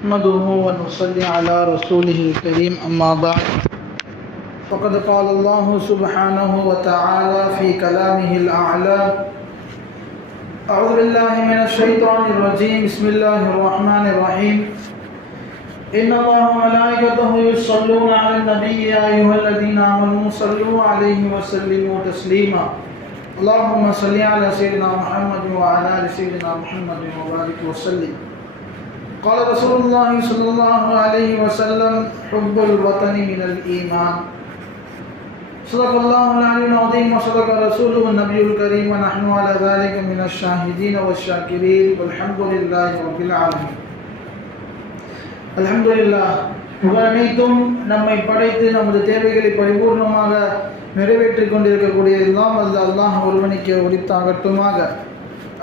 نحمده ونصلي على رسوله الكريم، أما بعد، فقد قال الله سبحانه وتعالى في كلامه الأعلى أعوذ بالله من الشيطان الرجيم، بسم الله الرحمن الرحيم إن الله وملائكته يصلون على النبي، يا أيها الذين آمنوا صلوا عليه وسلموا تسليما. اللهم صل على سيدنا محمد وعلى آل سيدنا محمد وبارك وسلم. قال رسول الله صلى الله عليه وسلم حب الوطن من الإيمان صدق الله العلي العظيم وصدق رسوله النبي الكريم ونحن على ذلك من الشاهدين والشاكرين والحمد لله رب العالمين அல்ஹம்துலில்லா புகழனைத்தும் நம்மை படைத்து நமது தேவைகளை பரிபூர்ணமாக நிறைவேற்றிக் கொண்டிருக்கக்கூடிய எல்லாம் அது அல்லாஹ் ஒருவனுக்கு உரித்தாகட்டுமாக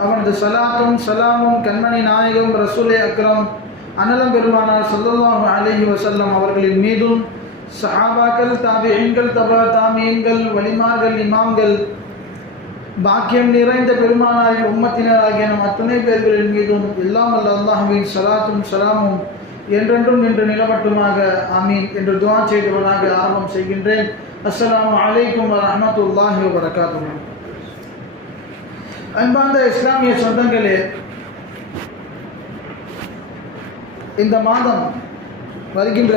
அவனது சலாத்தும் சலாமும் கண்மணி நாயகம் ரசூலே அக்ரம் அனலம் பெருமானார் சல்லாஹு அலஹி வசல்லம் அவர்களின் மீதும். சஹாபாக்கள் தாபியங்கள் தபா தாமியங்கள் வலிமார்கள் இமாம்கள் பாக்கியம் நிறைந்த பெருமானாரின் உம்மத்தினராகிய நம் அத்தனை பேர்களின் மீதும் எல்லாம் அல்ல அல்லாஹுவின் சலாத்தும் சலாமும் என்றென்றும் நின்று நிலவட்டுமாக. ஆமீன் என்று துவா செய்தவனாக ஆரம்பம் செய்கின்றேன். அஸ்லாம் அலைக்கும் வரமத்துல்லாஹி வபரகாத்துஹு. அன்பார்ந்த இஸ்லாமிய சொந்தங்களே இந்த மாதம் வருகின்ற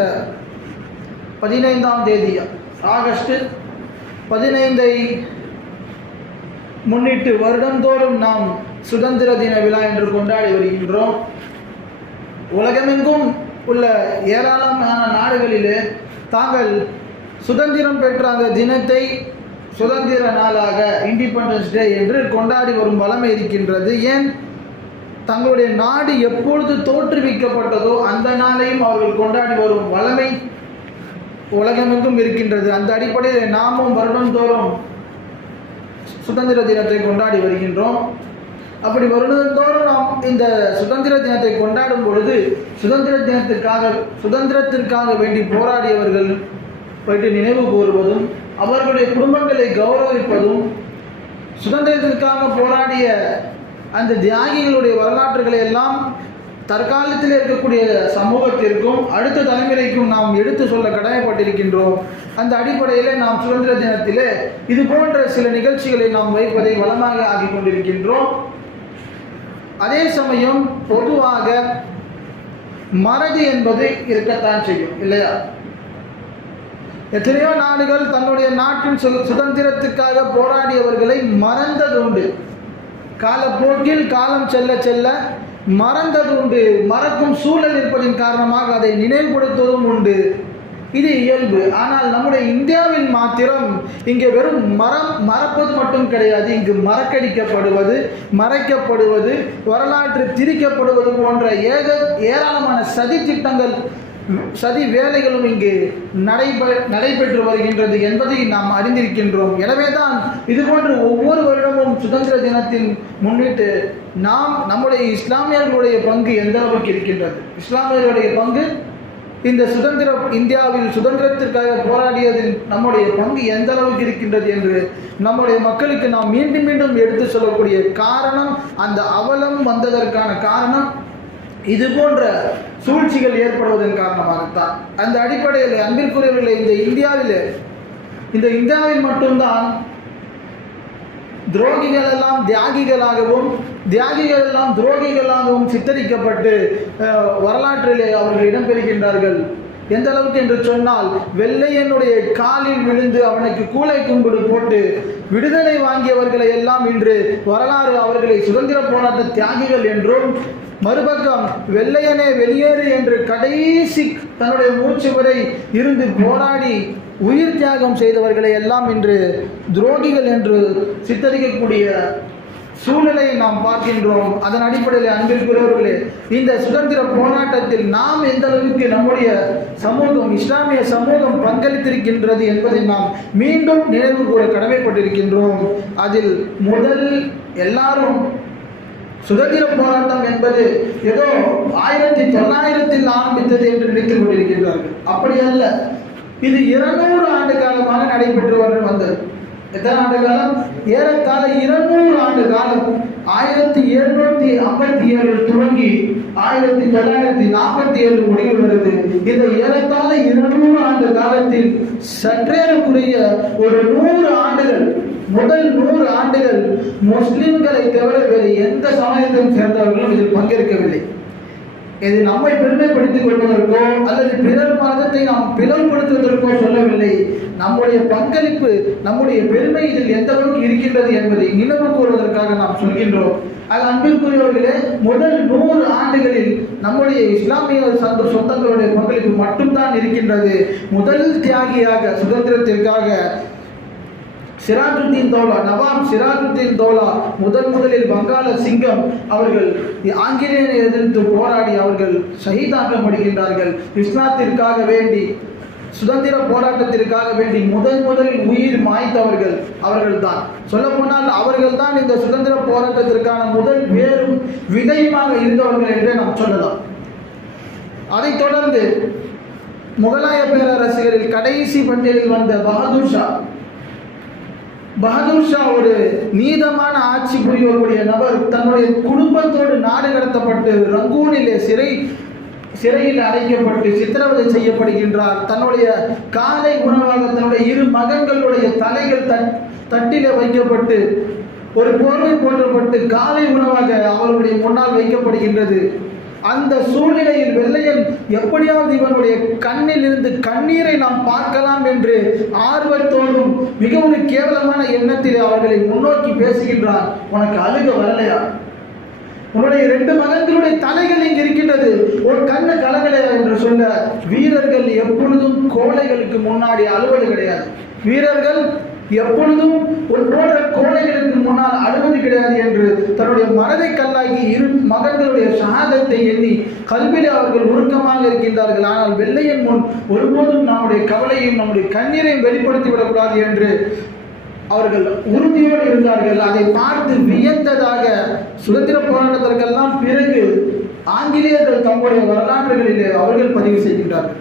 பதினைந்தாம் தேதி ஆகஸ்ட் பதினைந்தை முன்னிட்டு வருடந்தோறும் நாம் சுதந்திர தின விழா என்று கொண்டாடி வருகின்றோம். உலகமெங்கும் உள்ள ஏராளமான நாடுகளிலே தாங்கள் சுதந்திரம் பெற்ற அந்த தினத்தை சுதந்திர நாளாக இண்டிபெண்டன்ஸ் டே என்று கொண்டாடி வரும் வளமை இருக்கின்றது. ஏன்? தங்களுடைய நாடு எப்பொழுது தோற்றுவிக்கப்பட்டதோ அந்த நாளையும் அவர்கள் கொண்டாடி வரும் வளமை உலகமெங்கும் இருக்கின்றது. அந்த அடிப்படையில் நாமும் வருடந்தோறும் சுதந்திர தினத்தை கொண்டாடி வருகின்றோம். அப்படி வருடந்தோறும் நாம் இந்த சுதந்திர தினத்தை கொண்டாடும் பொழுது சுதந்திர தினத்திற்காக சுதந்திரத்திற்காக வேண்டி போராடியவர்கள் போயிட்டு நினைவு கூறுவதும் அவர்களுடைய குடும்பங்களை கௌரவிப்பதும் சுதந்திரத்திற்காக போராடிய அந்த தியாகிகளுடைய வரலாற்றுகளை எல்லாம் தற்காலத்தில் இருக்கக்கூடிய சமூகத்திற்கும் அடுத்த தலைமுறைக்கும் நாம் எடுத்து சொல்ல கடமைப்பட்டிருக்கின்றோம். அந்த அடிப்படையில் நாம் சுதந்திர தினத்திலே இது போன்ற சில நிகழ்ச்சிகளை நாம் வைப்பதை வளமாக ஆகி கொண்டிருக்கின்றோம். அதே சமயம் பொதுவாக மறதி என்பது இருக்கத்தான் செய்யும் இல்லையா? எத்தனையோ நாடுகள் தன்னுடைய நாட்டின் சு சுதந்திரத்துக்காக போராடியவர்களை மறந்தது உண்டு காலப்போக்கில் காலம் செல்ல செல்ல மறந்தது உண்டு மறக்கும் சூழல் இருப்பதின் காரணமாக அதை நினைவுபடுத்துவதும் உண்டு. இது இயல்பு. ஆனால் நம்முடைய இந்தியாவில் மாத்திரம் இங்கே வெறும் மரம் மறப்பது மட்டும் கிடையாது. இங்கு மறக்கடிக்கப்படுவது மறைக்கப்படுவது வரலாற்று திரிக்கப்படுவது போன்ற ஏக ஏராளமான சதி திட்டங்கள் சதி வேலைகளும் இங்கு நடைபெ நடைபெற்று வருகின்றது என்பதை நாம் அறிந்திருக்கின்றோம். எனவே தான் இதுபோன்று ஒவ்வொரு வருடமும் சுதந்திர தினத்தின் முன்னிட்டு நாம் நம்முடைய இஸ்லாமியர்களுடைய பங்கு எந்த அளவுக்கு இருக்கின்றது? இஸ்லாமியர்களுடைய பங்கு இந்த சுதந்திர இந்தியாவில் சுதந்திரத்திற்காக போராடியதில் நம்முடைய பங்கு எந்த அளவுக்கு இருக்கின்றது என்று நம்முடைய மக்களுக்கு நாம் மீண்டும் மீண்டும் எடுத்து சொல்லக்கூடிய காரணம் அந்த அவலம் வந்ததற்கான காரணம் இது போன்ற சூழ்ச்சிகள் ஏற்படுவதன் காரணமாகத்தான் அந்த அடிப்படையில் அன்பிற்குரியவர்களை இந்த இந்தியாவில் இந்த இந்தியாவில் மட்டும்தான் துரோகிகள் எல்லாம் தியாகிகளாகவும் தியாகிகள் எல்லாம் துரோகிகளாகவும் சித்தரிக்கப்பட்டு வரலாற்றிலே அவர்கள் இடம்பெறுகின்றார்கள் எந்த அளவுக்கு என்று சொன்னால் வெள்ளையனுடைய காலில் விழுந்து அவனுக்கு கூலை கும்பிடு போட்டு விடுதலை வாங்கியவர்களை எல்லாம் இன்று வரலாறு அவர்களை சுதந்திர போராட்ட தியாகிகள் என்றும் மறுபக்கம் வெள்ளையனே வெளியேறு என்று கடைசி தன்னுடைய மூச்சு வரை இருந்து போராடி உயிர் தியாகம் செய்தவர்களை எல்லாம் இன்று துரோகிகள் என்று சித்தரிக்கக்கூடிய சூழ்நிலையை நாம் பார்க்கின்றோம். அதன் அடிப்படையில் அன்பிற்குரியவர்களே இந்த சுதந்திர போராட்டத்தில் நாம் எந்த அளவுக்கு நம்முடைய சமூகம் இஸ்லாமிய சமூகம் பங்களித்திருக்கின்றது என்பதை நாம் மீண்டும் நினைவு கூற கடமைப்பட்டிருக்கின்றோம். அதில் முதல் எல்லாரும் சுதந்திர போராட்டம் என்பது ஏதோ ஆயிரத்தி தொள்ளாயிரத்தில் ஆரம்பித்தது என்று நினைத்துக் கொண்டிருக்கின்றார்கள் அப்படி அல்ல. இது இருநூறு ஆண்டு காலமாக நடைபெற்று வந்து வந்தது. எத்தனை ஆண்டு காலம்? ஏறத்தாழ இருநூறு ஆண்டு காலம். ஆயிரத்தி எழுநூத்தி ஐம்பத்தி ஏழில் துவங்கி ஆயிரத்தி தொள்ளாயிரத்தி நாற்பத்தி ஏழு முடிவு வருது இந்த ஏறத்தாழ இருநூறு ஆண்டு காலத்தில் சற்றேறக்குரிய ஒரு நூறு ஆண்டுகள் முதல் நூறு ஆண்டுகள் முஸ்லிம்களை தவிர வேறு எந்த சமயத்தையும் சேர்ந்தவர்களும் இதில் பங்கேற்கவில்லை. இது நம்மை பெருமைப்படுத்திக் கொள்வதற்கோ அல்லது பிறர் மதத்தை நாம் பிளவுபடுத்துவதற்கோ சொல்லவில்லை. நம்முடைய பங்களிப்பு நம்முடைய பெருமை இதில் எந்த அளவுக்கு இருக்கின்றது என்பதை நினைவு கூறுவதற்காக நாம் சொல்கின்றோம். அது அன்பிற்குரியவர்களே முதல் நூறு ஆண்டுகளில் நம்முடைய இஸ்லாமிய சந்த சொந்தங்களுடைய பங்களிப்பு மட்டும்தான் இருக்கின்றது. முதல் தியாகியாக சுதந்திரத்திற்காக சிராஜுத்தீன் தௌலா நவாப் சிராஜுத்தீன் தௌலா முதன் முதலில் வங்காள சிங்கம் அவர்கள் ஆங்கிலேயரை எதிர்த்து போராடி அவர்கள் ஷஹீதாக்கப்படுகின்றார்கள் இஸ்லாத்திற்காக வேண்டி சுதந்திர போராட்டத்திற்காக வேண்டி முதன் முதலில் உயிர் மாய்த்தவர்கள் அவர்கள்தான். சொல்லப்போனால் அவர்கள்தான் இந்த சுதந்திர போராட்டத்திற்கான முதல் வேறும் விதையுமாக இருந்தவர்கள் என்றே நாம் சொல்லலாம். அதைத் தொடர்ந்து முகலாய பேரரசுகளில் கடைசி பட்டியலில் வந்த பகதூர் ஷா பகதூர் ஷா ஒரு நீதமான ஆட்சி புரியக்கூடிய நபர். தன்னுடைய குடும்பத்தோடு நாடு கடத்தப்பட்டு ரங்கூனிலே சிறை சிறையில் அடைக்கப்பட்டு சித்திரவதை செய்யப்படுகின்றார். தன்னுடைய காலை உணவாக தன்னுடைய இரு மகன்களுடைய தலைகள் தட் தட்டில வைக்கப்பட்டு ஒரு போர்வை போன்றப்பட்டு காலை உணவாக அவர்களுடைய முன்னால் வைக்கப்படுகின்றது. அந்த சூழ்நிலையில் வெள்ளையன் எப்படியாவது இவனுடைய கண்ணில் இருந்து கண்ணீரை நாம் பார்க்கலாம் என்று ஆர்வத்தோடும் மிகவும் கேவலமான எண்ணத்தில் அவர்களை முன்னோக்கி பேசுகின்றார். உனக்கு அழுக வரலையா? உன்னுடைய ரெண்டு மகன்களுடைய தலைகள் இங்கு இருக்கின்றது. ஒரு கண்ணு கலங்கலையா என்று சொல்ல வீரர்கள் எப்பொழுதும் கோழைகளுக்கு முன்னாடி அலுவல் கிடையாது. வீரர்கள் எப்பொழுதும் உன் போன்ற கோழைகளுக்கு முன்னால் அழுவது கிடையாது என்று தன்னுடைய மனதை கல்லாக்கி இரு மகன்களுடைய சாதத்தை எண்ணி கல்வியில் அவர்கள் உருக்கமாக இருக்கின்றார்கள். ஆனால் வெள்ளையின் முன் ஒருபோதும் நம்முடைய கவலையும் நம்முடைய கண்ணீரையும் வெளிப்படுத்தி விடக்கூடாது என்று அவர்கள் உறுதியோடு இருந்தார்கள். அதை பார்த்து வியந்ததாக சுதந்திர போராட்டத்திற்கெல்லாம் பிறகு ஆங்கிலேயர்கள் தம்முடைய வரலாற்றுகளிலே அவர்கள் பதிவு செய்கின்றார்கள்.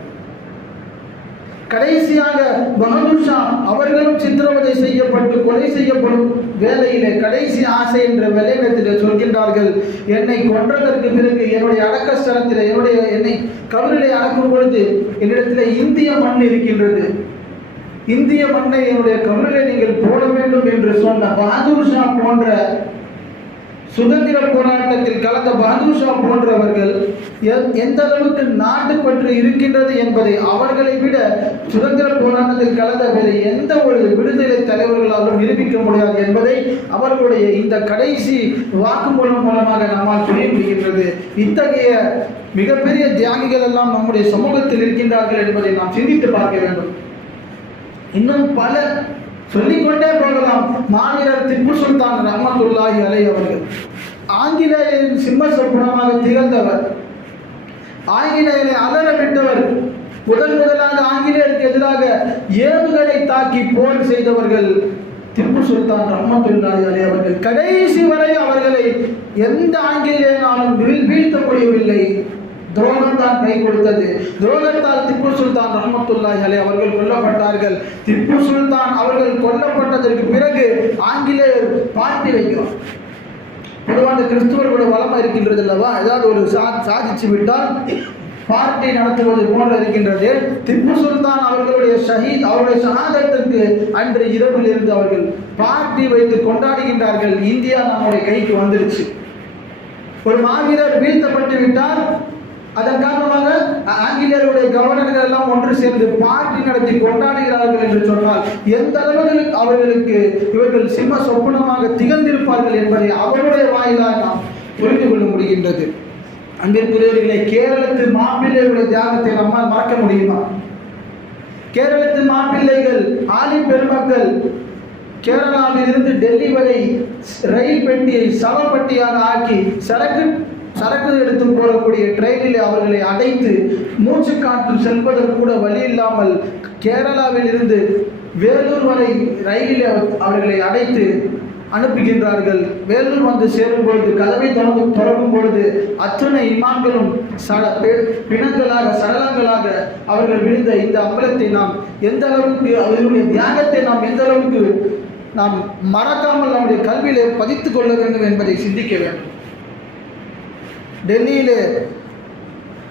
கடைசியாக பகதூர் ஷா அவர்களும் சித்திரவதை செய்யப்பட்டு கொலை செய்யப்படும் வேலையிலே கடைசி ஆசை என்ற விளைநிலத்தில் சொல்கின்றார்கள். என்னை கொன்றதற்கு பிறகு என்னுடைய அடக்க ஸ்தலத்தில் என்னுடைய என்னை கபரிலே அடக்கும் பொழுது என்னிடத்தில் இந்திய மண் இருக்கின்றது. இந்திய மண்ணை என்னுடைய கபரிலே நீங்கள் போட வேண்டும் என்று சொன்ன பகதூர் ஷா போன்ற சுதந்திர போராட்டத்தில் கலந்த பகதூர் போன்றவர்கள் எந்த அளவுக்கு நாட்டுப்பற்று இருக்கின்றது என்பதை அவர்களை விட சுதந்திர போராட்டத்தில் கலந்த வேறு எந்த ஒரு விடுதலை தலைவர்களாலும் நிரூபிக்க முடியாது என்பதை அவர்களுடைய இந்த கடைசி வாக்குமூலம் மூலமாக நம்மால் சொல்ல முடிகின்றது. இத்தகைய மிகப்பெரிய தியாகிகள் எல்லாம் நம்முடைய சமூகத்தில் இருக்கின்றார்கள் என்பதை நாம் சிந்தித்து பார்க்க வேண்டும். இன்னும் பல சொல்லிக்கொண்டே போகலாம். மாநிலர் திப்பு சுல்தான் ரஹமத்துல்லாஹி அலை அவர்கள். ஆங்கிலேயரின் சிம்ம சொப்பனமாக திகழ்ந்தவர். ஆங்கிலேயரை அலற விட்டவர். முதன் முதலாக ஆங்கிலேயருக்கு எதிராக ஏவுகளை தாக்கி போர் செய்தவர்கள் திப்பு சுல்தான் ரஹமத்துல்லாஹி அலை அவர்கள். கடைசி வரை அவர்களை எந்த ஆங்கிலேயனாலும் வீழ்த்த முடியவில்லை துரோகம் தான் கை கொடுத்தது. துரோகத்தால் திப்பு சுல்தான் ரஹமத்துல்லாஹி அலை அவர்கள் கொல்லப்பட்டார்கள். திப்பு சுல்தான் அவர்கள் கொல்லப்பட்டதற்கு பிறகு ஆங்கிலேயர் பார்ட்டி வைக்கிறோம் பொதுவான கிறிஸ்துவர்களோட வளமா இருக்கின்றது அல்லவா ஏதாவது ஒரு சா சாதிச்சு விட்டால் பார்ட்டி நடத்துவது போன்ற இருக்கின்றது. திப்பு சுல்தான் அவர்களுடைய ஷஹீத் அவருடைய சகாதத்திற்கு அன்று இரவில் இருந்து அவர்கள் பார்ட்டி வைத்து கொண்டாடுகின்றார்கள். இந்தியா நம்முடைய கைக்கு வந்துருச்சு ஒரு மாவீரர் வீழ்த்தப்பட்டு விட்டால் அதன் காரணமாக ஆங்கிலேயருடைய கவர்னர்கள் எல்லாம் ஒன்று சேர்ந்து பார்ட்டி நடத்தி கொண்டாடுகிறார்கள் என்று சொன்னால் எந்த அளவுக்கு அவர்களுக்கு இவர்கள் சிம்ம சொப்பனமாக திகழ்ந்திருப்பார்கள் என்பதை அவருடைய வாயிலாக நாம் புரிந்து கொள்ள முடிகின்றது. அங்கிருக்கிறவர்களை கேரளத்து மாப்பிள்ளைகளுடைய தியாகத்தை நம்மால் மறக்க முடியுமா? கேரளத்து மாப்பிள்ளைகள் ஆலி பெருமக்கள் கேரளாவிலிருந்து டெல்லி வரை ரயில் பெட்டியை சவப்பட்டியாக ஆக்கி சரக்கு சரக்கு எடுத்து போகக்கூடிய ட்ரெயினில் அவர்களை அடைத்து மூச்சு காற்று செல்வதற்கு கூட வழி இல்லாமல் கேரளாவில் இருந்து வேலூர் வரை ரயிலில் அவர்களை அடைத்து அனுப்புகின்றார்கள். வேலூர் வந்து சேரும் பொழுது கதவை திறந்து தொடங்கும் பொழுது அத்தனை இமான்களும் சட பிணங்களாக சடலங்களாக அவர்கள் விழுந்த இந்த அம்பலத்தை நாம் எந்த அளவுக்கு அவர்களுடைய தியாகத்தை நாம் எந்த அளவுக்கு நாம் மறக்காமல் நம்முடைய கல்வியிலே பதித்துக் கொள்ள வேண்டும் என்பதை சிந்திக்க வேண்டும். டெல்லியில்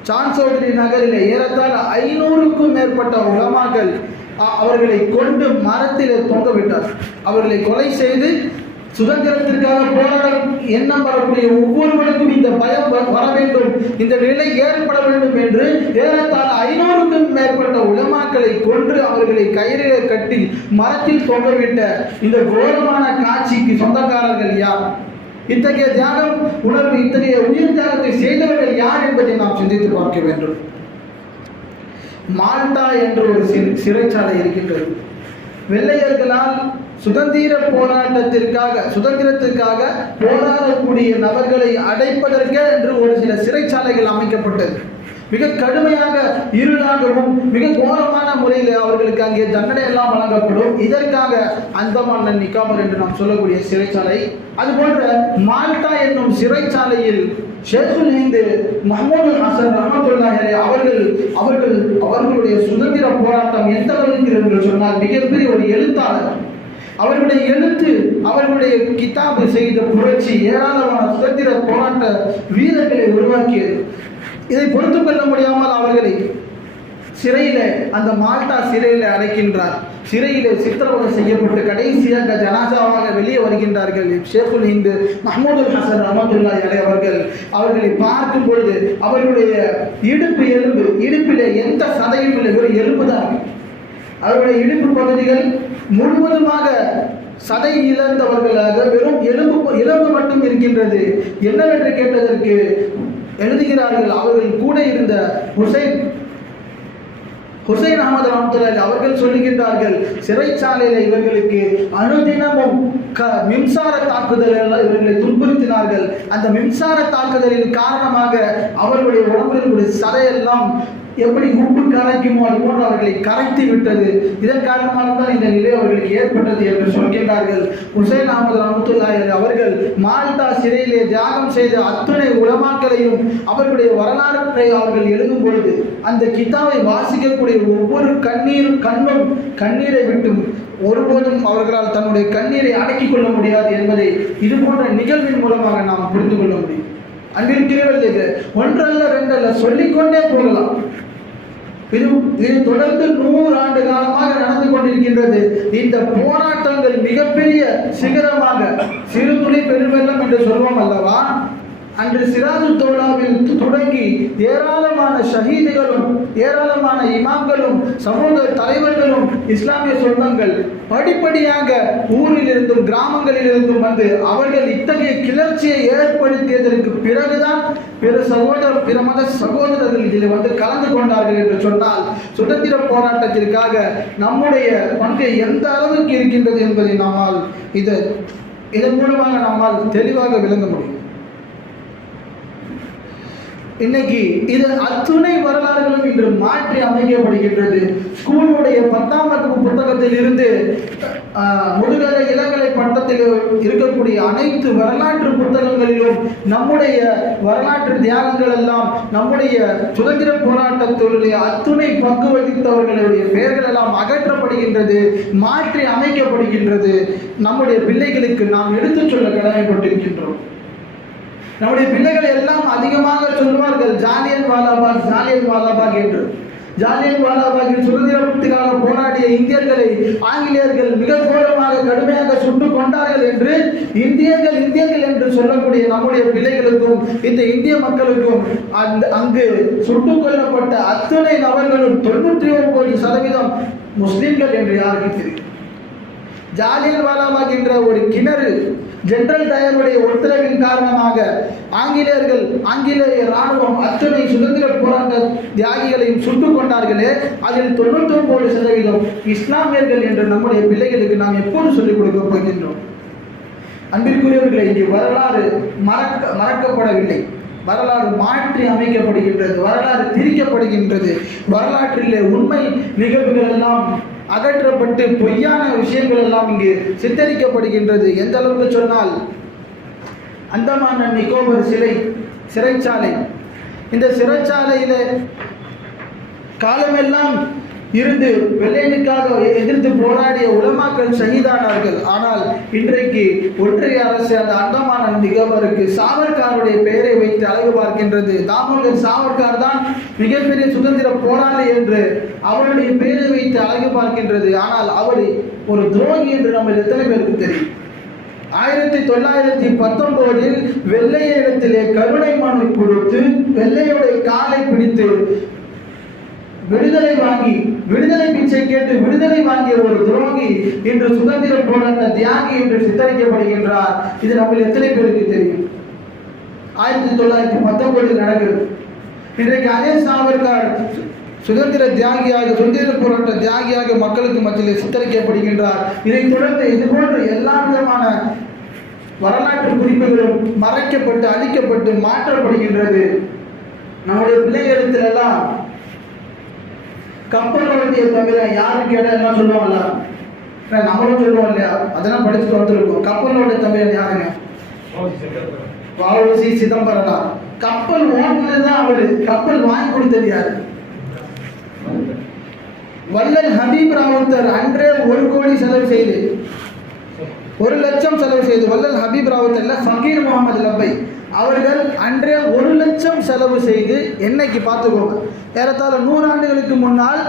சான்சோதரி நகரில் ஏறத்தாழ ஐநூறுக்கும் மேற்பட்ட உலமாக்கள் அவர்களை கொண்டு மரத்திலே தொங்க விட்டார். அவர்களை கொலை செய்து சுதந்திரத்திற்காக போராட எண்ணம் வரக்கூடிய ஒவ்வொருவருக்கும் இந்த பயம் வ- வர வேண்டும். இந்த நிலை ஏற்பட வேண்டும் என்று ஏறத்தாழ ஐநூறுக்கும் மேற்பட்ட உலமாக்களை கொன்று அவர்களை கயிறிலே கட்டி மரத்தில் தொங்கவிட்ட இந்த கோரமான காட்சிக்கு சொந்தக்காரர்கள் யார்? இத்தகைய தியாகம் உணர்வு இத்தகைய உயிர் தியாகத்தை செய்தவர்கள் யார் என்பதை நாம் சிந்தித்து பார்க்க வேண்டும். மால்டா என்ற ஒரு சிறைச்சாலை இருக்கின்றது. வெள்ளையர்களால் சுதந்திர போராட்டத்திற்காக சுதந்திரத்திற்காக போராடக்கூடிய நபர்களை அடைப்பதற்கே என்று ஒரு சில சிறைச்சாலைகள் அமைக்கப்பட்டது. மிக கடுமையாக இருளாகவும் மிக கோரமான முறையில் அவர்களுக்கு அங்கே தண்டனை எல்லாம் வழங்கப்படும். இதற்காக அந்தமான் அண்ட் நிக்காமர் என்று நாம் சொல்லக்கூடிய சிறைச்சாலை அதுபோன்ற மால்டா என்னும் சிறைச்சாலையில் ஷேகுல் ஹிந்து மஹமூது ஹசன் ரஹமத்துல்லாஹி அவர்கள் அவர்கள் அவர்களுடைய சுதந்திர போராட்டம் எந்த அளவுக்கு என்று சொன்னால் மிகப்பெரிய ஒரு எழுத்தாளர். அவர்களுடைய எழுத்து அவர்களுடைய கிதாபு செய்த புரட்சி ஏராளமான சுதந்திர போராட்ட வீரர்களை உருவாக்கியது. இதை பொறுத்து கொள்ள முடியாமல் அவர்களை சிறையில் அந்த மால்டா சிறையில் அடைக்கின்றார். சிறையில் சித்திரவதை செய்யப்பட்டு கடைசியாக ஜனாசாவாக வெளியே வருகின்றார்கள் ஷேகுல் ஹிந்து மஹமூதுல் ஹசன் ரஹமத்துல்லாஹி அலை அவர்கள். அவர்களை பார்க்கும் பொழுது அவர்களுடைய இடுப்பு எலும்பு இடுப்பில் எந்த சதையும் இல்லை வெறும் எலும்பு தான். அவருடைய இடுப்பு பகுதிகள் முழுவதுமாக சதை இழந்தவர்களாக வெறும் எலும்பு எலும்பு மட்டும் இருக்கின்றது. என்னவென்று கேட்டதற்கு எழுதுகிறார்கள் அவர்கள் கூட இருந்த ஹுசைன். ஹுசைன் அகமது ரஹமத்துல்லாஹி அவர்கள் சொல்லுகின்றார்கள் சிறைச்சாலையில் இவர்களுக்கு அனுதினமும் க மின்சார தாக்குதல்கள் இவர்களை துன்புறுத்தினார்கள். அந்த மின்சார தாக்குதலின் காரணமாக அவர்களுடைய உடம்பில் சதையெல்லாம் எப்படி உப்பு கரைக்குமோ அது போன்று அவர்களை கரைத்து விட்டது. இதன் காரணமாக தான் இந்த நிலை அவர்களுக்கு ஏற்பட்டது என்று சொல்கின்றார்கள். ஹுசைன் அகமது ரஹமத்துல்லாஹி அவர்கள் மால்தா சிறையிலே தியாகம் செய்த அத்துணை உலமாக்களையும் அவர்களுடைய வரலாற்றை அவர்கள் எழுதும் பொழுது அந்த கிதாவை வாசிக்கக்கூடிய ஒவ்வொரு கண்ணீரும் கண்ணும் கண்ணீரை விட்டும் ஒருபோதும் அவர்களால் தன்னுடைய கண்ணீரை அடக்கிக் கொள்ள முடியாது என்பதை இது போன்ற நிகழ்வின் மூலமாக நாம் புரிந்து கொள்ள முடியும். அங்கிருக்கிறவர்கள் ஒன்றல்ல ரெண்டல்ல சொல்லிக்கொண்டே போகலாம். இது இது தொடர்ந்து நூறு ஆண்டு காலமாக நடந்து கொண்டிருக்கின்றது. இந்த போராட்டங்கள் மிகப்பெரிய சிகரமாக சிறு துளி பெருவெள்ளம் என்று சொல்வோம் அல்லவா? அன்று சிராஜு தோலாவில் தொடங்கி ஏராளமான ஷஹீதுகளும் ஏராளமான இமாம்களும் சமூக தலைவர்களும் இஸ்லாமிய சொந்தங்கள் படிப்படியாக ஊரில் இருந்தும் கிராமங்களில் இருந்தும் வந்து அவர்கள் இத்தகைய கிளர்ச்சியை ஏற்படுத்தியதற்கு பிறகுதான் பிற சகோதர பிற மத சகோதரர்கள் இதில் வந்து கலந்து கொண்டார்கள் என்று சொன்னால் சுதந்திர போராட்டத்திற்காக நம்முடைய பங்கு எந்த அளவுக்கு இருக்கின்றது என்பதை நம்மால் இது இதன் மூலமாக நம்மால் தெளிவாக விளங்க முடியும். இன்னைக்கு இது அத்துணை வரலாறுகளும் இன்று மாற்றி அமைக்கப்படுகின்றது. ஸ்கூலுடைய பத்தாம் வகுப்பு புத்தகத்தில் இருந்து முதுகலை இளங்கலை பட்டத்தில் இருக்கக்கூடிய அனைத்து வரலாற்று புத்தகங்களிலும் நம்முடைய வரலாற்று தியாகங்கள் எல்லாம் நம்முடைய சுதந்திர போராட்டத்தினுடைய அத்துணை பங்கு வகித்தவர்களுடைய பெயர்கள் எல்லாம் அகற்றப்படுகின்றது மாற்றி அமைக்கப்படுகின்றது. நம்முடைய பிள்ளைகளுக்கு நாம் எடுத்துச் சொல்ல கடமைப்பட்டிருக்கின்றோம். நம்முடைய பிள்ளைகள் எல்லாம் அதிகமாக சொல்வார்கள் ஜாலியன் வாலாபாக் ஜாலியன் வாலாபாக் என்று. ஜாலியன் வாலாபாகில் சுதந்திரத்துக்காக போராடிய இந்தியர்களை ஆங்கிலேயர்கள் மிக கோரமாக கடுமையாக சுட்டுக் கொண்டார்கள் என்று இந்தியர்கள் இந்தியர்கள் என்று சொல்லக்கூடிய நம்முடைய பிள்ளைகளுக்கும் இந்த இந்திய மக்களுக்கும் அந்த அங்கு சுட்டு கொல்லப்பட்ட அத்தனை நபர்களும் தொண்ணூற்றி ஒன்பது சதவீதம் முஸ்லிம்கள் என்று யாருக்கு தெரியும். ஜாலியன் வாலாபாக் என்ற ஒரு கிணறு ஜெனரல் டயருடைய உத்தரவின் காரணமாக ஆங்கிலேயர்கள் ஆங்கிலேய ராணுவம் அத்தனை சுதந்திர போராட்ட தியாகிகளையும் சுட்டுக் கொண்டார்களே. அதில் தொண்ணூற்றி ஒன்பது சதவீதம் இஸ்லாமியர்கள் என்ற நம்முடைய பிள்ளைகளுக்கு நாம் எப்போது சொல்லிக் கொடுக்க போகின்றோம்? அன்பிற்குரியவர்களை இங்கே வரலாறு மறக்க மறக்கப்படவில்லை. வரலாறு மாற்றி அமைக்கப்படுகின்றது வரலாறு திரிக்கப்படுகின்றது. வரலாற்றிலே உண்மை நிகழ்வுகள் எல்லாம் அகற்றப்பட்டு பொய்யான விஷயங்கள் எல்லாம் இங்கு சித்தரிக்கப்படுகின்றது. எந்த அளவுக்கு சொன்னால் அந்தமான நிக்கோபர் சிலை சிறைச்சாலை. இந்த சிறைச்சாலையில் காலமெல்லாம் இருந்து வெள்ளையனுக்காக எதிர்த்து போராடிய உலமாக்கள் ஷஹீதானார்கள். ஆனால் இன்றைக்கு ஒன்றிய அரசு அந்த அந்தமான நிகழ்வருக்கு சாவர்காருடைய பெயரை வைத்து அழகு பார்க்கின்றது. தாமோதர் சாவர்கார் தான் மிகப்பெரிய சுதந்திர போராளி என்று அவருடைய பெயரை வைத்து அழகு பார்க்கின்றது. ஆனால் அவர் ஒரு துரோகி என்று நம்ம எத்தனை பேருக்கு தெரியும்? ஆயிரத்தி தொள்ளாயிரத்தி பத்தொன்பதில் வெள்ளையரிடத்திலே கருணை மனு கொடுத்து வெள்ளையுடைய காலை பிடித்து விடுதலை வாங்கி விடுதலை பிச்சை கேட்டு விடுதலை வாங்கிய ஒரு துரோகி இன்று சுதந்திர போராட்ட தியாகி என்று சித்தரிக்கப்படுகின்றார். இது நம்ம எத்தனை பேருக்கு தெரியும்? ஆயிரத்தி தொள்ளாயிரத்தி பத்தொன்பதில் நடக்கிறது. இன்றைக்கு அதே சாவர்கார் சுதந்திர தியாகியாக சுதந்திர போராட்ட தியாகியாக மக்களுக்கு மத்தியில் சித்தரிக்கப்படுகின்றார். இதைத் தொடர்ந்து இது போன்ற எல்லா விதமான வரலாற்று குறிப்புகளும் மறைக்கப்பட்டு அழிக்கப்பட்டு மாற்றப்படுகின்றது. நம்முடைய பிள்ளைகளிடத்துல எல்லாம் கப்பல் வளர்த்திய தவிர யாரும் கேட்டால் என்ன சொல்லுவாங்கல்ல? நம்மளும் சொல்லுவோம் இல்லையா? அதெல்லாம் படிச்சுட்டு வந்துருக்கோம் கப்பலோட தவிர யாருங்க? வாவுசி சிதம்பரம் கப்பல் ஓட்டுனது தான் அவரு. கப்பல் வாங்கி கொடுத்தது யாரு? வள்ளல் ஹபீப் ராவுத்தர் அன்றே ஒரு கோடி செலவு செய்து ஒரு லட்சம் செலவு செய்து வள்ளல் ஹபீப் ராவுத்தர்ல ஃபகீர் முகமது லப்பை அவர்கள் அன்றே ஒரு லட்சம் செலவு செய்து என்னைக்கு பார்த்துக்கோங்க. ஏறத்தாழ நூறாண்டுகளுக்கு முன்னால்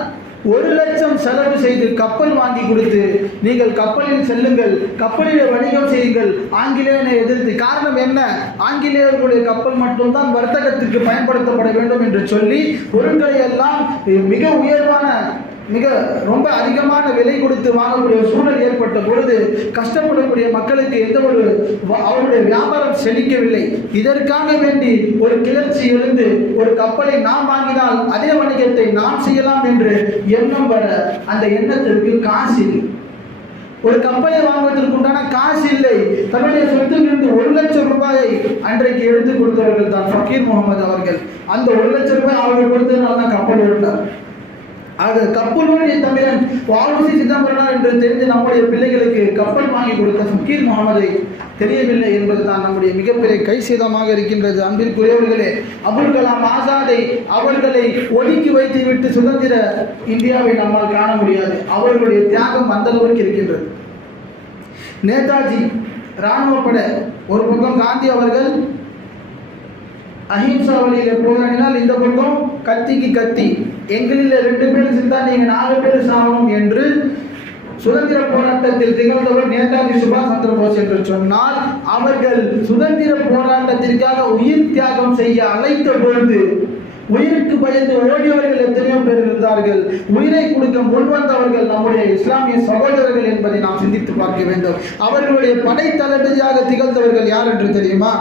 ஒரு லட்சம் செலவு செய்து கப்பல் வாங்கி கொடுத்து நீங்கள் கப்பலில் செல்லுங்கள் கப்பலில் வணிகம் செய்யுங்கள் ஆங்கிலேயனை எதிர்த்து. காரணம் என்ன? ஆங்கிலேயர்களுடைய கப்பல் மட்டும்தான் வர்த்தகத்துக்கு பயன்படுத்தப்பட வேண்டும் என்று சொல்லி பொருட்களை எல்லாம் மிக உயர்வான மிக ரொம்ப அதிகமான விலை கொடுத்து வாங்கக்கூடிய சூழல் ஏற்பட்ட பொழுது கஷ்டப்படக்கூடிய மக்களுக்கு எந்த ஒரு வ- அவருடைய வியாபாரம் செழிக்கவில்லை. இதற்காக வேண்டி ஒரு கிளர்ச்சி எழுந்து ஒரு கப்பலை நாம் வாங்கினால் அதே வணிகத்தை நாம் செய்யலாம் என்று எண்ணம் வர அந்த எண்ணத்திற்கு காசு இல்லை. ஒரு கப்பலை வாங்குவதற்கு உண்டான காசு இல்லை. தன்னுடைய சொத்திலிருந்து ஒரு லட்சம் ரூபாயை அன்றைக்கு எடுத்து கொடுத்தவர்கள் தான் ஃபக்கீர் முகமது அவர்கள். அந்த ஒரு லட்சம் ரூபாய் அவர்கள் கொடுத்ததுனால தான் கப்பல் எழுந்தார் ஆக கப்பலுடைய தமிழன் வாவுசி சிதம்பரனார் என்று தெரிந்து நம்முடைய பிள்ளைகளுக்கு கப்பல் வாங்கி கொடுத்த ஃபக்கீர் முகமதை தெரியவில்லை என்பது தான் நம்முடைய மிகப்பெரிய கை சேதமாக இருக்கின்றது. அன்பிற்குரியவர்களே அபுல் கலாம் ஆசாதை அவர்களை ஒதுக்கி வைத்து விட்டு சுதந்திர இந்தியாவை நம்மால் காண முடியாது. அவர்களுடைய தியாகம் அந்தளவுக்கு இருக்கின்றது. நேதாஜி இராணுவப்பட ஒரு பக்கம் காந்தி அவர்கள் அஹிம்சா வழியில போராடினால் இந்த பக்கம் கத்திக்கு கத்தி. எங்களில் ரெண்டு பேர் சென்றா நீங்க நாலு பேர் சாகணும் என்று சுதந்திர போராட்டத்தில் திகழ்ந்தவர் நேதாஜி சுபாஷ் சந்திர போஸ் என்று சொன்னால் அவர்கள் சுதந்திர போராட்டத்திற்காக உயிர் தியாகம் செய்ய அழைத்த பொழுது உயிருக்கு பயந்து ஓடியவர்கள் எத்தனையோ பேர் இருந்தார்கள். உயிரை கொடுக்க முன்வந்தவர்கள் நம்முடைய இஸ்லாமிய சகோதரர்கள் என்பதை நாம் சிந்தித்து பார்க்க வேண்டும். அவர்களுடைய படை தளபதியாக திகழ்ந்தவர்கள் யார் என்று தெரியுமா?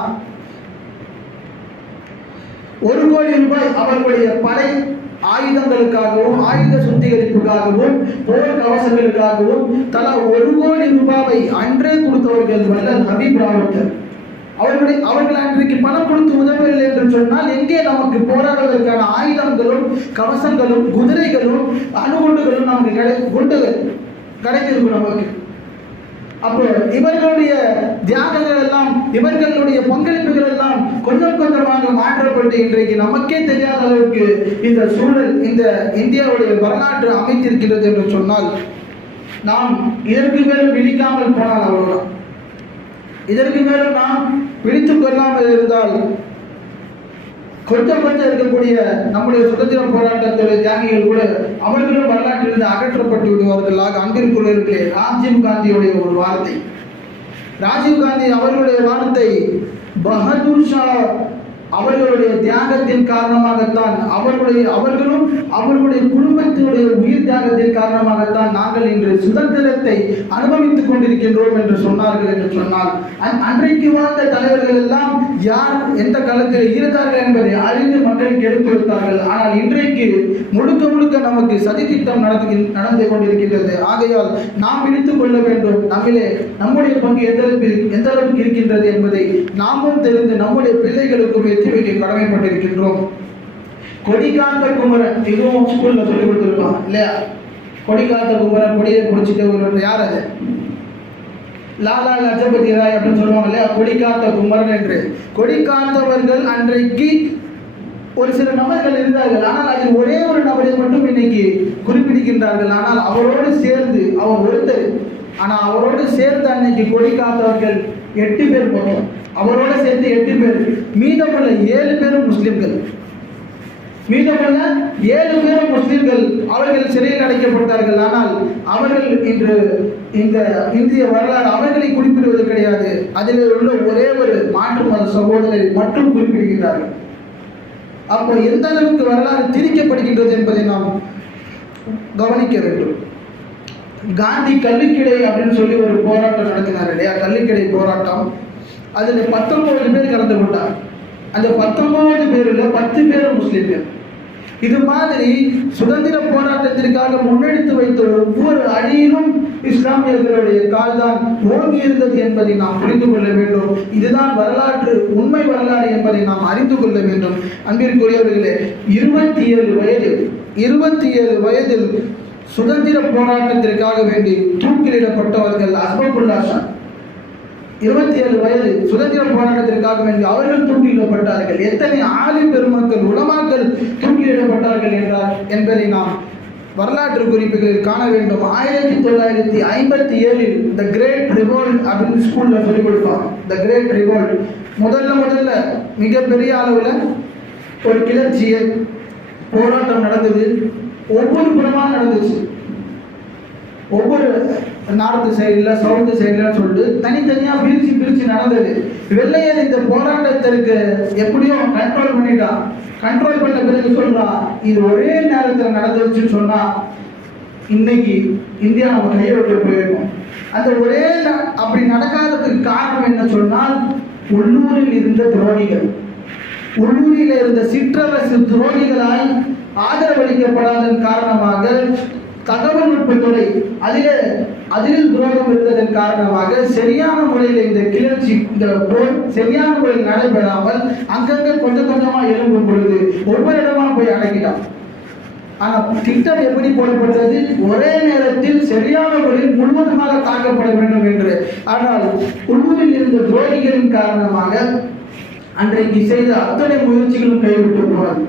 ஒரு கோடி ரூபாய் அவர்களுடைய படை ஆயுதங்களுக்காகவும் ஆயுத சுத்திகரிப்புக்காகவும் போர் கவசங்களுக்காகவும் தலா ஒரு கோடி ரூபாவை அன்றே கொடுத்தவர்கள் வல்லல் ஹபீப் ராவத்தர் அவர்களுடைய அவர்கள் அன்றைக்கு பணம் கொடுத்து உதவவில்லை என்று சொன்னால் எங்கே நமக்கு போராடுவதற்கான ஆயுதங்களும் கவசங்களும் குதிரைகளும் அணுகுண்டுகளும் நமக்கு கிடை குண்டுகள் கிடைத்திருக்கும் நமக்கு. அப்போ இவர்களுடைய தியாகங்கள் எல்லாம் இவர்களுடைய பங்களிப்புகள் எல்லாம் கொஞ்சம் கொஞ்சமாக மாற்றப்பட்டு இன்றைக்கு நமக்கே தெரியாத அளவுக்கு இந்த சூழல் இந்த இந்தியாவுடைய வரலாற்று அமைத்திருக்கிறது என்று சொன்னால் நாம் இதற்கு மேலும் விழிக்காமல் போனால் அவ்வளவுதான். இதற்கு மேலும் நாம் விழித்துக் கொள்ளாமல் இருந்தால் கொஞ்சம் கொஞ்சம் இருக்கக்கூடிய நம்முடைய சுதந்திர போராட்டத்துடைய தியாகிகள் கூட அவர்களும் வரலாற்றிலிருந்து அகற்றப்பட்டு விடுவார்களாக அங்கிருக்குள்ளே ராஜீவ் காந்தியுடைய ஒரு வார்த்தை. ராஜீவ் காந்தி அவர்களுடைய வார்த்தை பகதூர் ஷா அவர்களுடைய தியாகத்தின் காரணமாகத்தான் அவர்களுடைய அவர்களும் அவர்களுடைய குடும்பத்தினுடைய உயிர் தியாகத்தின் காரணமாகத்தான் நாங்கள் இன்று சுதந்திரத்தை அனுபவித்துக் கொண்டிருக்கின்றோம் என்று சொன்னார்கள் என்று சொன்னால். அன்றைக்கு வாழ்ந்த தலைவர்கள் எல்லாம் யார் எந்த காலத்தில் இருந்தார்கள் என்பதை அறிந்து மக்களுக்கு எடுத்து வைத்தார்கள். ஆனால் இன்றைக்கு முழுக்க முழுக்க நமக்கு சதித்திட்டம் நடந்து நடந்து கொண்டிருக்கின்றது. ஆகையால் நாம் இழுத்துக் கொள்ள வேண்டும். நம்மிலே நம்முடைய பங்கு எந்த அளவுக்கு எந்த அளவுக்கு இருக்கின்றது என்பதை நாமும் தெரிந்து நம்முடைய பிள்ளைகளுக்குமே எடுத்து வைக்க கடமைப்பட்டிருக்கின்றோம். கொடிகாந்த குமரன் இதுவும் ஸ்கூல்ல சொல்லி கொடுத்துருப்பான் இல்லையா? கொடிகாந்த குமரன் கொடியை பிடிச்சிட்டு ஒரு யார் அது? லாலா லஜபதி ராய் அப்படின்னு சொல்லுவாங்க இல்லையா? கொடிக்காத்த குமரன் என்று. கொடிக்காத்தவர்கள் அன்றைக்கு ஒரு சில நபர்கள் இருந்தார்கள் ஆனால் அதில் ஒரே ஒரு நபரை மட்டும் இன்னைக்கு குறிப்பிடுகின்றார்கள். ஆனால் அவரோடு சேர்ந்து அவர் ஒருத்தர். ஆனால் அவரோடு சேர்ந்து அன்னைக்கு கொடி காத்தவர்கள் எட்டு பேர் போனோம். அவரோட சேர்ந்து எட்டு பேர். மீதமுள்ள ஏழு பேரும் முஸ்லிம்கள். மீதமுள்ள ஏழு பேரும் முஸ்லிம்கள். அவர்கள் சிறையில் அடைக்கப்பட்டார்கள். ஆனால் அவர்கள் இன்று இந்த இந்திய வரலாறு அவர்களை குறிப்பிடுவது கிடையாது. அதில் உள்ள ஒரே ஒரு மாற்று மத சகோதரரை மட்டும் குறிப்பிடுகிறார்கள் அப்போ எந்த அளவுக்கு வரலாறு திரிக்கப்படுகின்றது என்பதை நாம் கவனிக்க வேண்டும். காந்தி கள்ளிக்கிடை அப்படின்னு சொல்லி ஒரு போராட்டம் நடத்தினார் இல்லையா? கள்ளிக்கிடை போராட்டம். அதில் பத்தொன்பது பேர் கலந்து கொண்டார். அந்த பத்தொன்பது பேரில் பத்து பேர் முஸ்லிம்கள். இது மாதிரி சுதந்திர போராட்டத்திற்காக முன்னெடுத்து வைத்த ஒவ்வொரு அணியிலும் இஸ்லாமியர்களுடைய கால்தான் ஓங்கி இருந்தது என்பதை நாம் புரிந்து கொள்ள வேண்டும். இதுதான் வரலாற்று உண்மை வரலாறு என்பதை நாம் அறிந்து கொள்ள வேண்டும். அன்பிற்குரியவர்களே இருபத்தி ஏழு வயதில் இருபத்தி ஏழு வயதில் சுதந்திர போராட்டத்திற்காக வேண்டி தூக்கிலிடப்பட்டவர்கள் அஸ்மபுல்லாசா இருபத்தி ஏழு வயது சுதந்திர போராட்டத்திற்காக வேண்டி அவர்கள் தூக்கிலிடப்பட்டார்கள். எத்தனை ஆலி பெருமக்கள் உலமாக்கள் தூக்கிலிடப்பட்டார்கள் என்றார் என்பதை நாம் வரலாற்று குறிப்புகளில் காண வேண்டும். ஆயிரத்தி தொள்ளாயிரத்தி ஐம்பத்தி ஏழில் த கிரேட் ரிவோல்ட் அப்படின்னு ஸ்கூலில் சொல்லிக் கொடுப்பாங்க த கிரேட் ரிவோல்ட் முதல்ல முதல்ல மிகப்பெரிய அளவில் ஒரு கிளர்ச்சியை போராட்டம் நடந்தது. ஒவ்வொரு புறமாக நடந்துச்சு. ஒவ்வொரு நார்த்து சைடில் சவுத்து சைடில் சொல்லிட்டு தனித்தனியாக பிரித்து பிரித்து நடந்தது. வெள்ளையர் இந்த போராட்டத்திற்கு எப்படியும் கண்ட்ரோல் பண்ணிட்டான். கண்ட்ரோல் பண்ண பிறகு சொல்றான் இது ஒரே நேரத்தில் நடந்துருச்சுன்னு சொன்னால் இன்னைக்கு இந்தியா நம்ம கையை விட்டு அந்த ஒரே அப்படி நடக்காததுக்கு காரணம் என்ன சொன்னால் உள்ளூரில் இருந்த துரோகிகள். உள்ளூரில் இருந்த சிற்றரசு துரோகிகளால் ஆதரவளிக்கப்படாதன் காரணமாக தகவல் நுட்பத்துறை அதிக அதில் துரோகம் இருந்ததன் காரணமாக சரியான முறையில் இந்த கிளர்ச்சி இந்த போர் சரியான முறையில் நடைபெறாமல் அங்கங்கே கொஞ்சம் கொஞ்சமா எழும்பும் பொழுது ஒவ்வொரு இடமா போய் அடக்கிட்டான் ஆனால் திட்டம் எப்படி போடப்பட்டது? ஒரே நேரத்தில் சரியான முறையில் முழுவதுமாக தாக்கப்பட வேண்டும் என்று. ஆனால் உள்ளூரில் இருந்த துரோகிகளின் காரணமாக அன்றைக்கு செய்த அத்தனை முயற்சிகளும் கைவிட்டு போனது.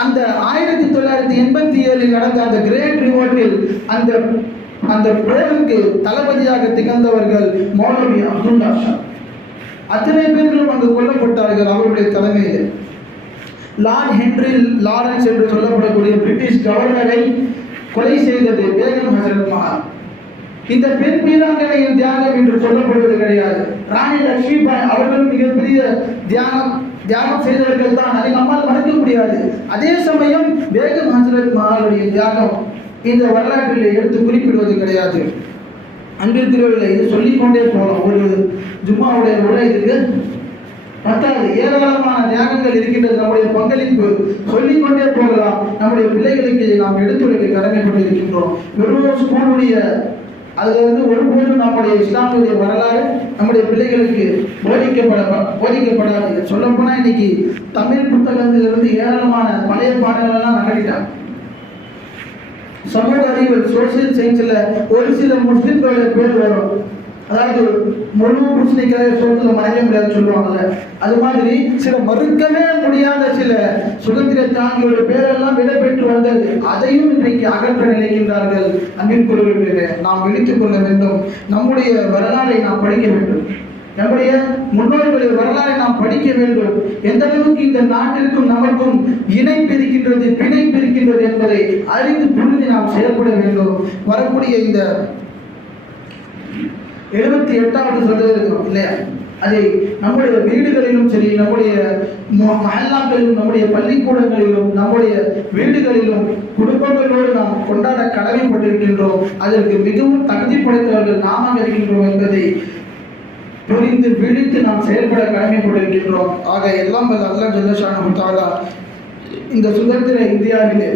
அந்த ஆயிரத்தி தொள்ளாயிரத்தி எண்பத்தி ஏழில் நடந்த அந்த கிரேட் ரிவோட்டில் அந்த அந்த போருக்கு தளபதியாக திகழ்ந்தவர்கள் மௌலவி அப்துல்லா ஷா. அத்தனை பேர்களும் அங்கு கொல்லப்பட்டார்கள் அவருடைய தலைமையில். லார்ட் ஹென்ரி லாரன்ஸ் என்று சொல்லப்படக்கூடிய பிரிட்டிஷ் கவர்னரை கொலை செய்தது பேகம் ஹசரத் மஹால் இந்த பெண் வீராங்கனையின் தியாகம் என்று சொல்லப்படுவது கிடையாது. ராணி லட்சுமி அவர்களும் மிகப்பெரிய தியாகம் தியாகம் செய்தவர்கள் தான். அதை நம்மால் மறக்க முடியாது. அதே சமயம் பேகம் ஹசரத் மஹாலுடைய தியாகம் இந்த வரலாற்றில் எடுத்து குறிப்பிடுவது கிடையாது. அன்பிற்கிறவர்களை இது சொல்லிக்கொண்டே போகலாம். ஒரு ஜும்மாவுடைய உரை இருக்கு. பத்தாவது ஏராளமான தியாகங்கள் இருக்கின்றது. நம்முடைய பங்களிப்பு சொல்லிக்கொண்டே போகலாம். நம்முடைய பிள்ளைகளுக்கு நாம் எடுத்துரைக்க கடமைப்பட்டிருக்கின்றோம். வெறும் ஸ்கூலுடைய அதுல வந்து ஒருபோதும் நம்முடைய இஸ்லாமுடைய வரலாறு நம்முடைய பிள்ளைகளுக்கு போதிக்கப்பட போதிக்கப்படாது. சொல்லப்போனால் இன்னைக்கு தமிழ் புத்தகத்திலிருந்து ஏராளமான பழைய பாடல்கள்லாம் எல்லாம் நகரிட்டாங்க. சமூக அறிவியல் சோசியல் சயின்ஸில் ஒரு சில முஸ்லிம்களுடைய பேர் வரும். அதாவது முழு பூசணிக்காய சோத்துல மறைக்க முடியாதுன்னு சொல்லுவாங்கல்ல. அது மாதிரி சில மறுக்கவே முடியாத சில சுதந்திர தாங்கியோட பேரெல்லாம் விடைபெற்று வந்தது அதையும் இன்றைக்கு அகற்ற நினைக்கின்றார்கள். அன்பின் குழுவிலே நாம் விழித்துக் கொள்ள வேண்டும். நம்முடைய வரலாறை நாம் படிக்க வேண்டும். நம்முடைய முன்னோர்களுடைய வரலாறை நாம் படிக்க வேண்டும். எந்த அளவுக்கு இந்த நாட்டிற்கும் நமக்கும் இணைப்பு இருக்கின்றது பிணைப்பு இருக்கின்றது என்பதை அறிந்து புரிந்து நாம் செயல்பட வேண்டும். வரக்கூடிய இந்த எழுபத்தி எட்டாவது சொல்லுகிறோம் இல்லையா? அதை நம்முடைய வீடுகளிலும் சரி நம்முடைய மகல்லாக்களிலும் நம்முடைய பள்ளிக்கூடங்களிலும் நம்முடைய வீடுகளிலும் குடும்பங்களோடு நாம் கொண்டாட கடமைப்பட்டிருக்கின்றோம். அதற்கு மிகவும் தகுதி படைத்தவர்கள் நாமாக இருக்கின்றோம் என்பதை புரிந்து விழித்து நாம் செயல்பட கடமைப்பட்டிருக்கின்றோம். ஆக எல்லாம் வல்ல அல்லாஹ் ஜல்லஷானு தாலா இந்த சுதந்திர இந்தியாவிலே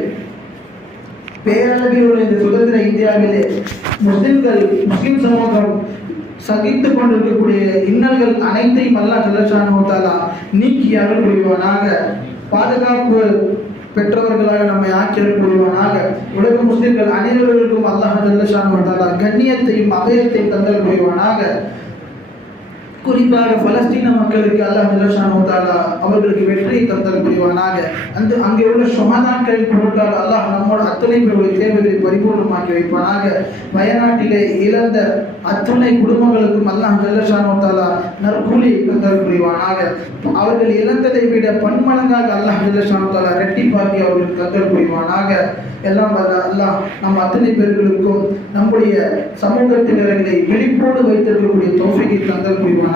பேரளவில் உள்ள இந்த சுதந்திர இந்தியாவிலே முஸ்லிம்கள் முஸ்லிம் சமூகம் சகித்துக் கொண்டிருக்கக்கூடிய இன்னல்கள் அனைத்தையும் அல்லா ஜல்லஷானு நீக்கி அருள் புரிவானாக பாதுகாப்பு பெற்றவர்களாக நம்மை ஆக்கியல் புரிவானாக உலக முஸ்லிம்கள் அனைவர்களுக்கும் அல்லாஹ் ஜல்லஷானு கண்ணியத்தையும் அபயத்தையும் தந்தல் புரிவானாக. குறிப்பாக பலஸ்தீன மக்களுக்கு அல்லாஹ் ஜல்லஷானு தாலா அவர்களுக்கு வெற்றி தந்தல் புரிவானாக. அந்த அங்கே உள்ள சுமதாக்களின் பொருட்கள் அல்லாஹ் நம்மோட அத்துணை பேருடைய தேவைகளை பரிபூர்ணமாக்கி வைப்பானாக. வயநாட்டிலே இழந்த அத்துணை குடும்பங்களுக்கும் அல்லாஹ் ஜல்லஷானு தாலா நற்கூலி தந்தல் புரிவானாக. அவர்கள் இழந்ததை விட பன்மடங்காக அல்லாஹ் ஜல்லஷானு தாலா ரெட்டிப்பாக்கி அவர்களுக்கு தந்தல் புரிவானாக. எல்லாம் வல்ல அல்லாஹ் நம் அத்தனை பேர்களுக்கும் நம்முடைய சமூகத்தினர்களை விழிப்போடு வைத்திருக்கக்கூடிய தோசைக்கு தந்தல் புரிவானாக.